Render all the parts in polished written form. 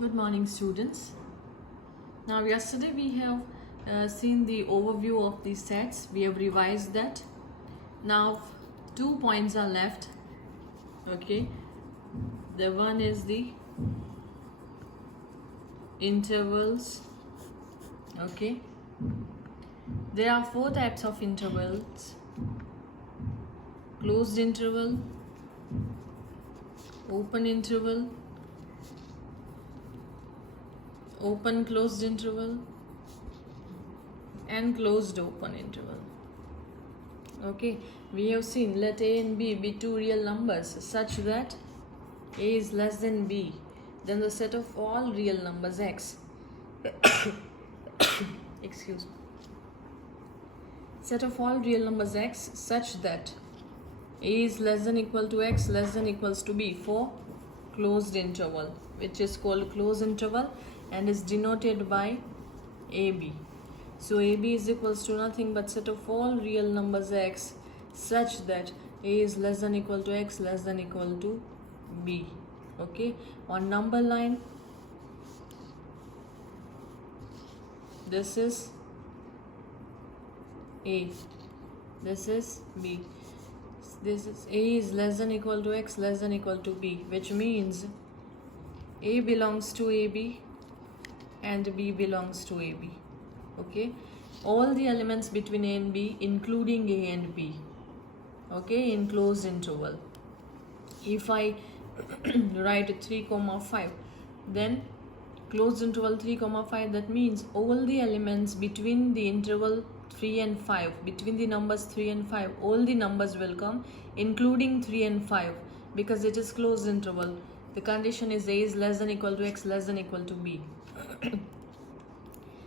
Good morning, students. Now, yesterday we have seen the overview of these sets. We have revised that. Now, 2 points are left. Okay, the one is the intervals. Okay, there are 4 types of intervals: closed interval, open interval, open closed interval, and closed open interval. Okay, we have seen let a and b be two real numbers such that a is less than b, then the set of all real numbers x excuse me, set of all real numbers x such that a is less than equal to x less than equals to b for closed interval, which is called closed interval and is denoted by ab. So ab is equals to nothing but set of all real numbers x such that a is less than equal to x less than equal to b. Okay, on number line this is a, this is b, this is a is less than equal to x less than equal to b, which means a belongs to ab and b belongs to ab. Okay, all the elements between a and b including a and b, okay, in closed interval. If I write 3,5, then closed interval 3,5, that means all the elements between the interval 3 and 5, between the numbers 3 and 5, all the numbers will come including 3 and 5 because it is closed interval. The condition is a is less than equal to x less than equal to b.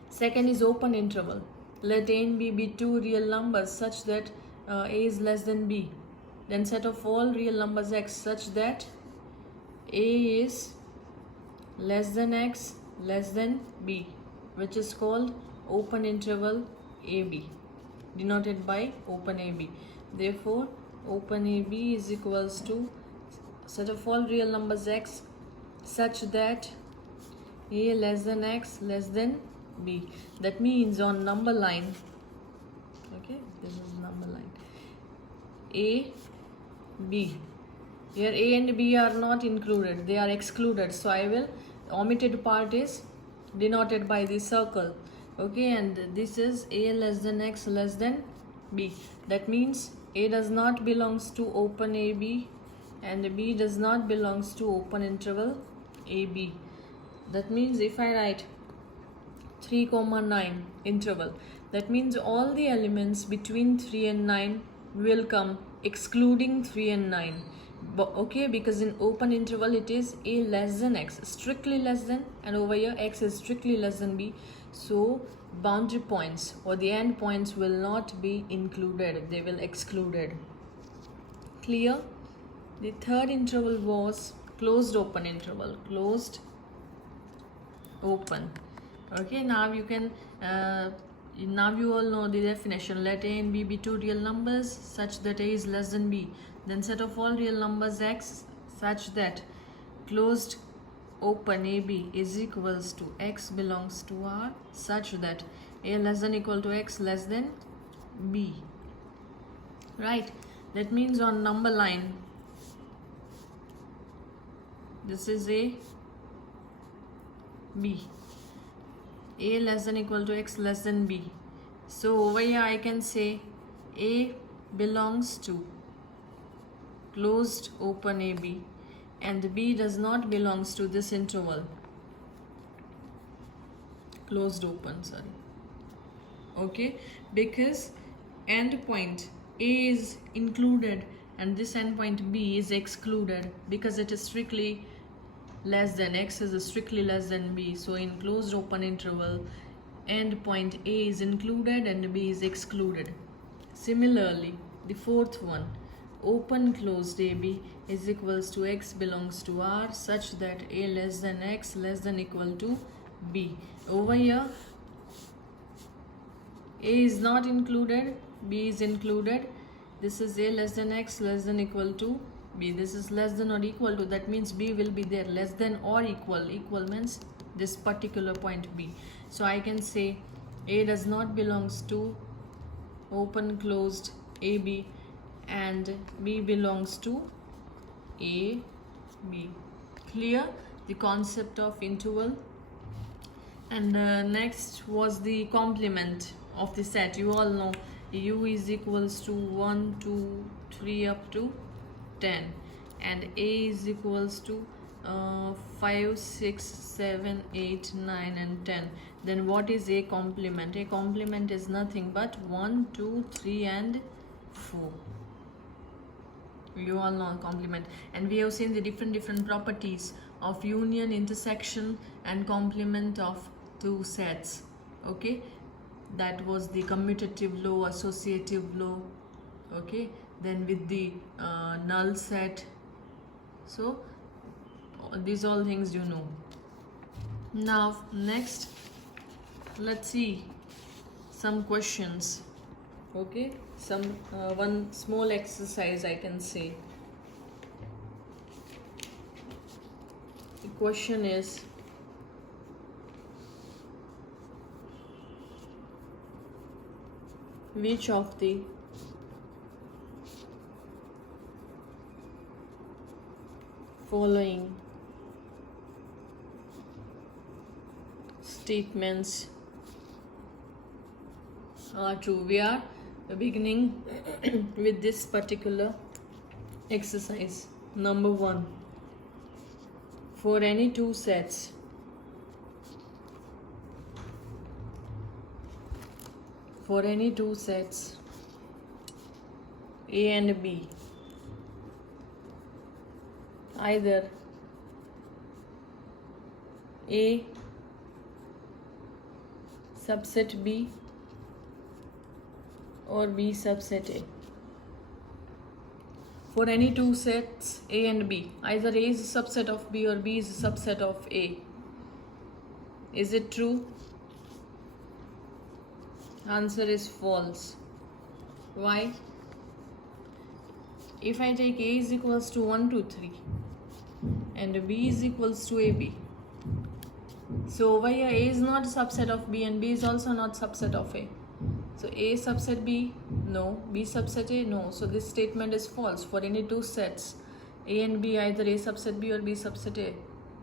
Second is open interval. Let a and b be two real numbers such that a is less than b, then set of all real numbers x such that a is less than x less than b, which is called open interval ab, denoted by open ab. Therefore open ab is equals to set of all real numbers x such that a less than x less than b. That means on number line, okay, this is number line a b, here a and b are not included, they are excluded, so I will omitted part is denoted by the circle. Okay, and this is a less than x less than b. That means a does not belongs to open ab and b does not belongs to open interval ab. That means if I write 3,9 interval, that means all the elements between 3 and 9 will come excluding 3 and 9. Okay, because in open interval it is a less than x, strictly less than, and over here x is strictly less than b, so boundary points or the end points will not be included, they will excluded. Clear? The third interval was closed open interval, closed open. Okay, now you can now you all know the definition. Let a and b be two real numbers such that a is less than b, then set of all real numbers x such that closed open ab is equals to x belongs to r such that a less than equal to x less than b. Right, that means on number line this is a b, a less than equal to x less than b, so over here I can say a belongs to closed open ab and b does not belongs to this interval closed open, sorry. Okay, because endpoint a is included and this endpoint b is excluded because it is strictly less than, x is strictly less than b. So in closed open interval endpoint a is included and b is excluded. Similarly the fourth one, open closed ab is equals to x belongs to r such that a less than x less than equal to b. Over here a is not included, b is included, this is a less than x less than equal to B. This is less than or equal to, that means B will be there. Less than or equal. Equal means this particular point B. So I can say A does not belongs to open closed AB and B belongs to A B. Clear the concept of interval? And next was the complement of the set. You all know U is equals to 1, 2, 3 up to 10, and A is equals to 5, 6, 7, 8, 9 and 10. Then what is A complement? A complement is nothing but 1, 2, 3 and 4. You all know complement. And we have seen the different properties of union, intersection and complement of two sets. Okay, that was the commutative law, associative law. Okay, then with the null set. So these all things you know. Now next, let's see some questions. Okay, some one small exercise I can say. The question is, which of the following statements are true? We are beginning with this particular exercise. Number 1, for any two sets A and B, either A subset B or B subset A. For any two sets A and B, either A is a subset of B or B is a subset of A. Is it true? Answer is false. Why? If I take A is equals to 1, 2, 3 and B is equals to AB, so over here A is not a subset of B and B is also not subset of A. So A subset B, no. B subset A, no. So this statement is false. For any two sets A and B, either A subset B or B subset A,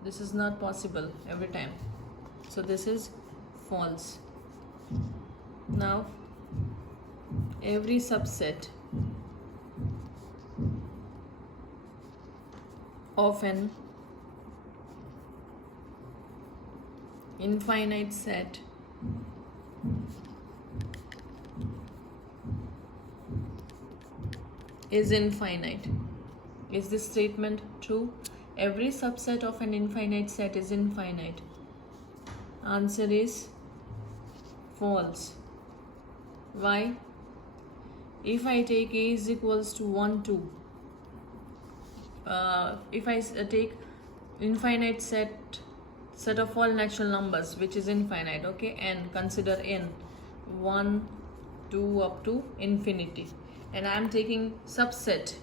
this is not possible every time. So this is false. Now every subset of an infinite set is infinite. Is this statement true? Every subset of an infinite set is infinite. Answer is false. Why? If I take A is equals to 1, 2, if I take infinite set of all natural numbers which is infinite, okay, n, consider n 1, 2 up to infinity, and I am taking subset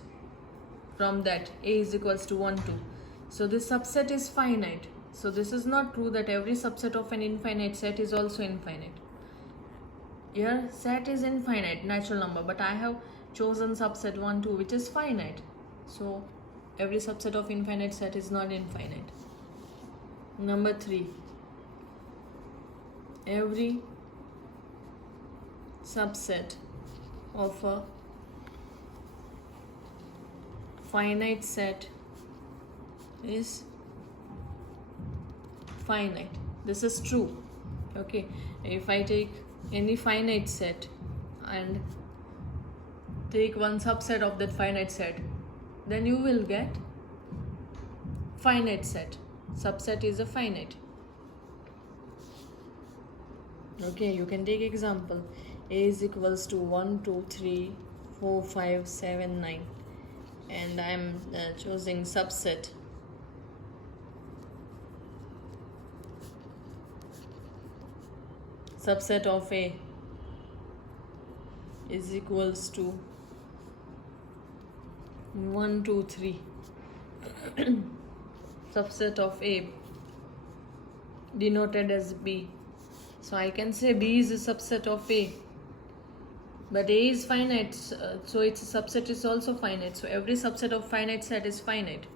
from that A is equals to 1, 2. So this subset is finite. So this is not true that every subset of an infinite set is also infinite. Here set is infinite, natural number, but I have chosen subset 1, 2 which is finite. So every subset of infinite set is not infinite. Number 3, every subset of a finite set is finite. This is true. Okay, if I take any finite set and take one subset of that finite set, then you will get finite set. Subset is a finite. Okay, you can take example. A is equals to 1, 2, 3, 4, 5, 7, 9, and I am choosing subset. Subset of A is equals to 1, 2, 3. Subset of A denoted as B. So I can say B is a subset of A. But A is finite, so its subset is also finite. So every subset of finite set is finite.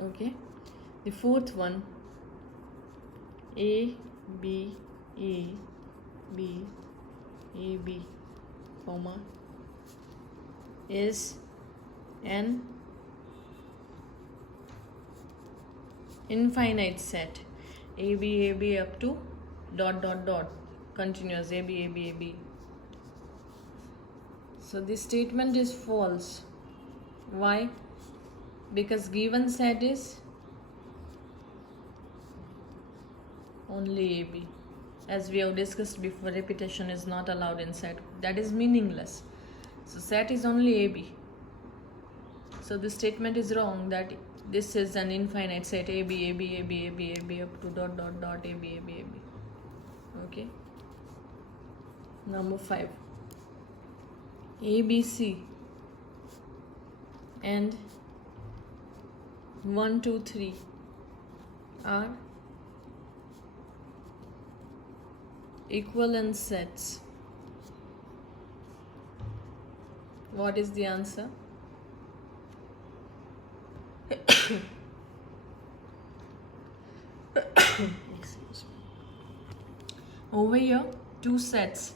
Okay. The fourth one, A, B, A, B, A, B, comma, is an infinite set. A, B up to dot dot dot. Continuous A, B. So this statement is false. Why? Because given set is only AB. As we have discussed before, repetition is not allowed in set. That is meaningless. So set is only AB. So this statement is wrong, that this is an infinite set AB up to dot dot dot AB. Okay. Number 5. ABC and 1, 2, 3 are equivalent sets. What is the answer? Excuse me. Over here, two sets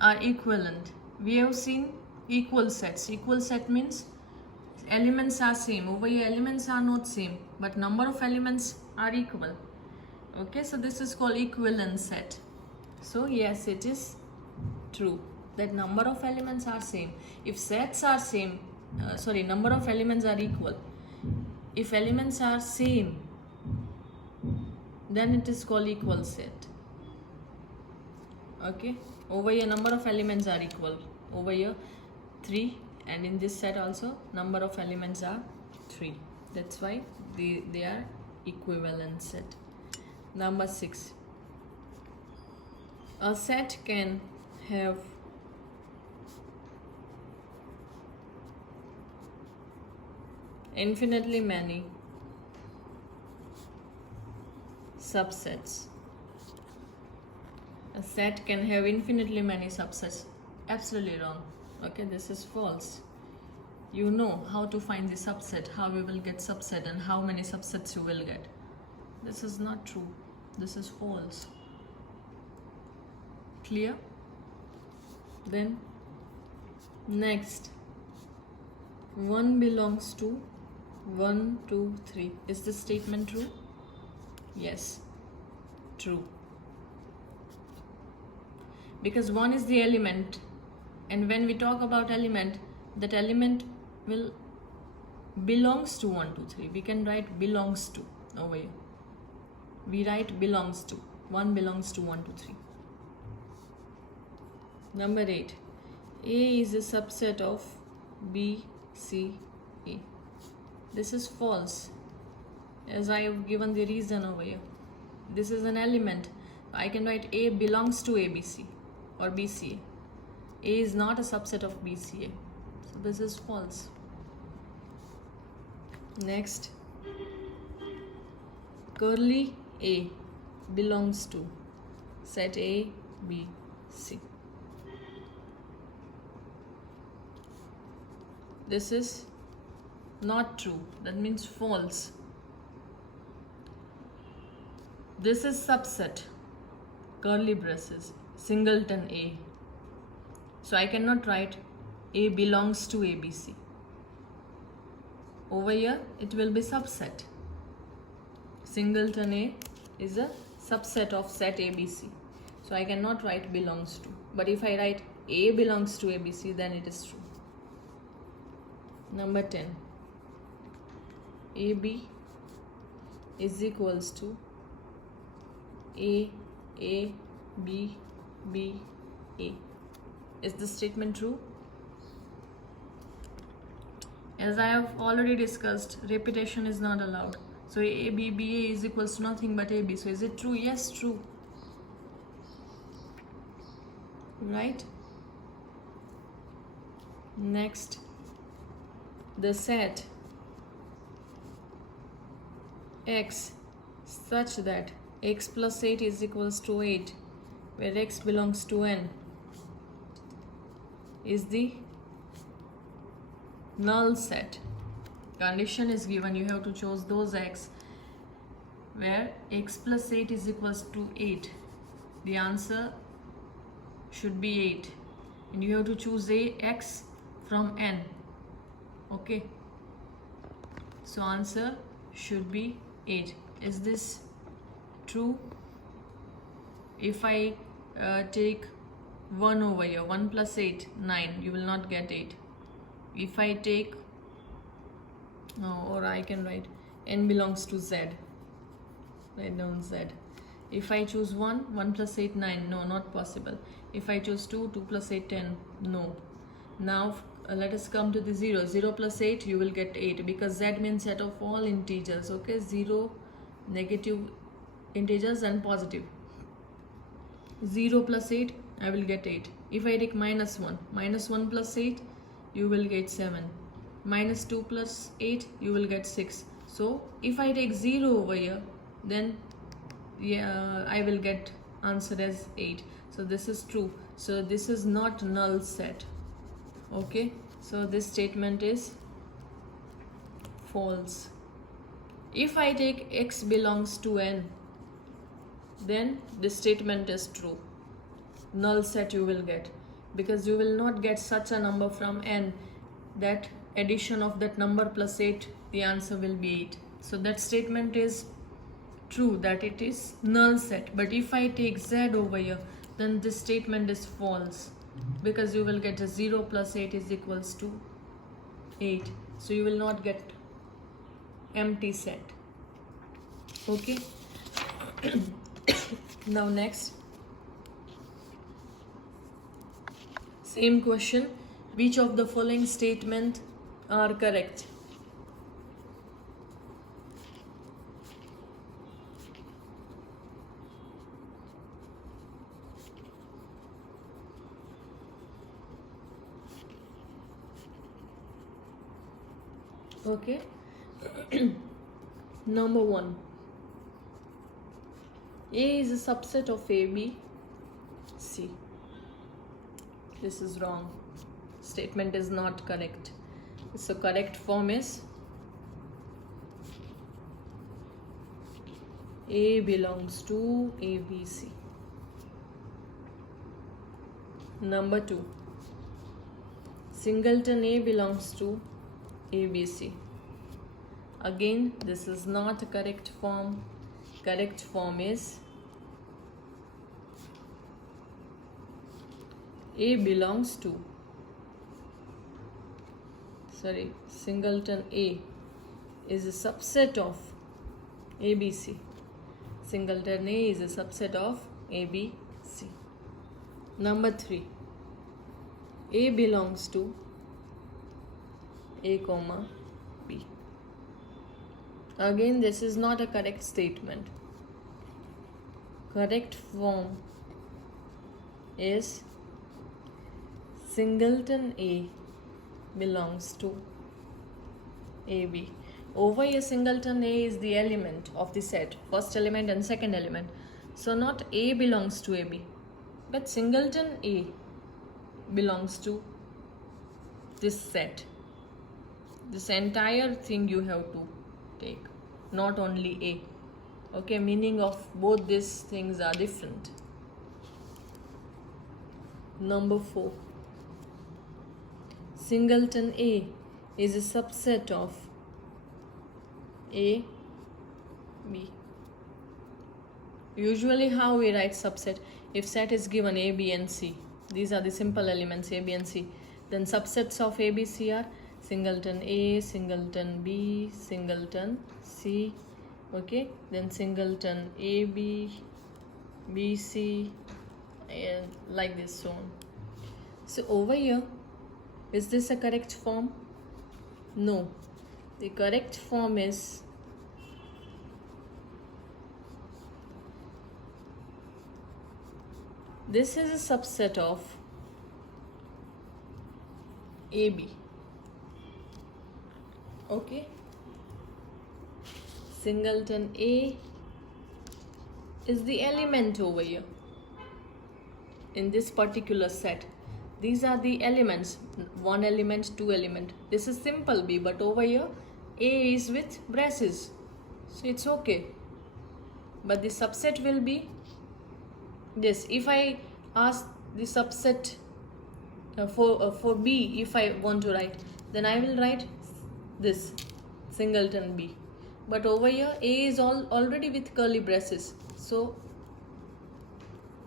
are equivalent. We have seen equal sets. Equal set means elements are same. Over here, elements are not same, but number of elements are equal. Okay, so this is called equivalent set. So yes, it is true that number of elements are same. If sets are same, number of elements are equal. If elements are same, then it is called equal set. Okay, over here number of elements are equal. Over here 3, and in this set also number of elements are 3. That's why they are equivalent set. Number 6. A set can have infinitely many subsets. A set can have infinitely many subsets. Absolutely wrong. Okay, this is false. You know how to find the subset, how we will get subset, and how many subsets you will get. This is not true. This is false. Clear? Then next, 1 belongs to 1, 2, 3. Is this statement true? Yes, true. Because 1 is the element, and when we talk about element, that element will belongs to 1, 2, 3. We can write belongs to over here. We write belongs to. 1 belongs to 1, 2, 3. Number 8. A is a subset of B, C, A. This is false, as I have given the reason over here. This is an element. I can write A belongs to ABC or BCA. A is not a subset of BCA. So this is false. Next, curly A belongs to set A, B, C. This is not true. That means false. This is subset, curly braces, singleton A. So I cannot write A belongs to ABC. Over here, it will be subset. Singleton A is a subset of set ABC. So I cannot write belongs to. But if I write A belongs to ABC, then it is true. Number 10. AB is equals to A, B, A. Is this statement true? As I have already discussed, repetition is not allowed. So A, B, A is equals to nothing but AB. So is it true? Yes, true. Right? Next, the set x such that x plus 8 is equals to 8, where x belongs to n, is the null set. Condition is given, you have to choose those x where x plus 8 is equals to 8. The answer should be 8, and you have to choose a x from n. Okay, so answer should be 8. Is this true? If I take 1 over here, 1 plus 8, 9, you will not get 8. If I take, or I can write n belongs to z, write down z. If I choose 1, 1 plus 8, 9, no, not possible. If I choose 2, 2 plus 8, 10, no. Now let us come to the 0. 0 plus 8, you will get 8, because z means set of all integers. Okay, 0, negative integers and positive. 0 plus 8, I will get 8. If I take minus 1, minus 1 plus 8, you will get 7. Minus 2 plus 8, you will get 6. So if I take 0 over here, then I will get answer as 8. So this is true. So this is not null set. Okay, so this statement is false. If I take x belongs to n, then this statement is true. Null set you will get, because you will not get such a number from n that addition of that number plus 8, the answer will be 8. So that statement is true, that it is null set. But if I take z over here, then this statement is false, because you will get a 0 plus 8 is equals to 8. So you will not get empty set. Okay. Now next, same question. Which of the following statements are correct? Okay. Number 1. A is a subset of A, B, C. This is wrong. Statement is not correct. So correct form is A belongs to A, B, C. Number 2. Singleton A belongs to A, B, C. Again, this is not a correct form. Correct form is A belongs to, singleton A is a subset of ABC. Singleton A is a subset of ABC. Number 3. A belongs to A comma B. Again, this is not a correct statement. Correct form is singleton A belongs to AB. Over here, singleton A is the element of the set, first element and second element. So not A belongs to AB, but singleton A belongs to this set. This entire thing you have to take, not only A. Okay, meaning of both these things are different. Number 4. Singleton A is a subset of A, B. Usually how we write subset? If set is given A, B and C, these are the simple elements A, B and C, then subsets of A, B, C are singleton A, singleton B, singleton C. Okay, then singleton A, B, B, C, and like this, so on. So over here, is this a correct form? No. The correct form is this is a subset of AB. Okay, singleton A is the element over here in this particular set. These are the elements, one element, two element. This is simple B, but over here A is with braces, so it's okay. But the subset will be this. If I ask the subset for B, if I want to write, then I will write this singleton B. But over here A is already with curly braces, so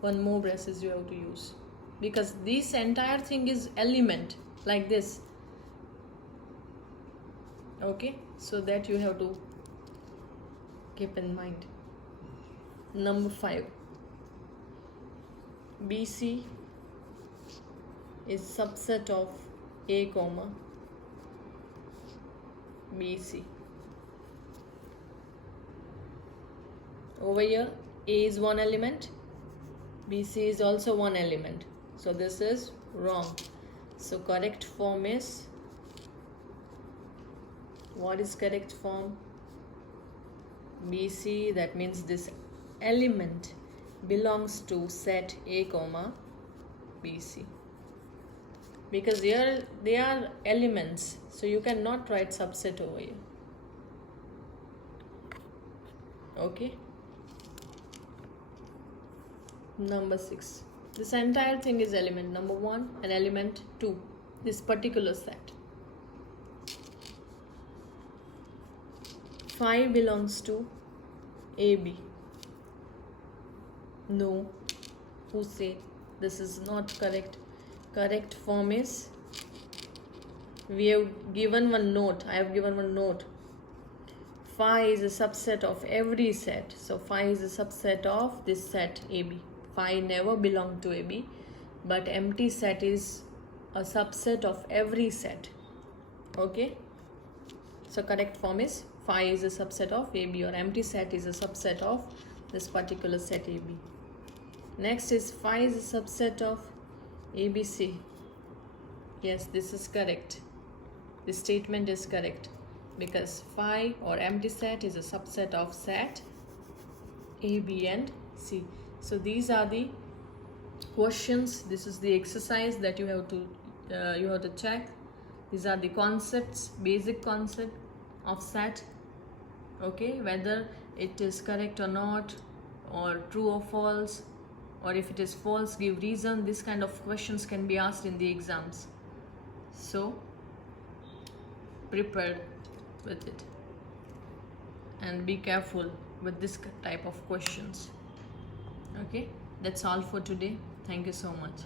one more braces you have to use, because this entire thing is element like this. Okay, so that you have to keep in mind. Number 5, BC is subset of A comma BC. Over here A is one element, BC is also one element, so this is wrong. So correct form is, what is correct form? BC, that means this element belongs to set A comma BC, because here they are elements, so you cannot write subset over here. Okay, number 6, this entire thing is element number 1 and element 2, this particular set. 5 belongs to AB. No, who say this is not correct? Correct form is, we have given one note, I have given one note. Phi is a subset of every set, so phi is a subset of this set AB. Phi never belonged to AB, but empty set is a subset of every set. Okay, so correct form is, phi is a subset of AB, or empty set is a subset of this particular set AB. Next is phi is a subset of ABC. Yes, this is correct. This statement is correct, because phi or empty set is a subset of set A, B and C. So these are the questions. This is the exercise that you have to check. These are the concepts, basic concept of set. Okay, whether it is correct or not, or true or false, or if it is false, give reason. This kind of questions can be asked in the exams, so prepare with it and be careful with this type of questions. Okay, that's all for today. Thank you so much.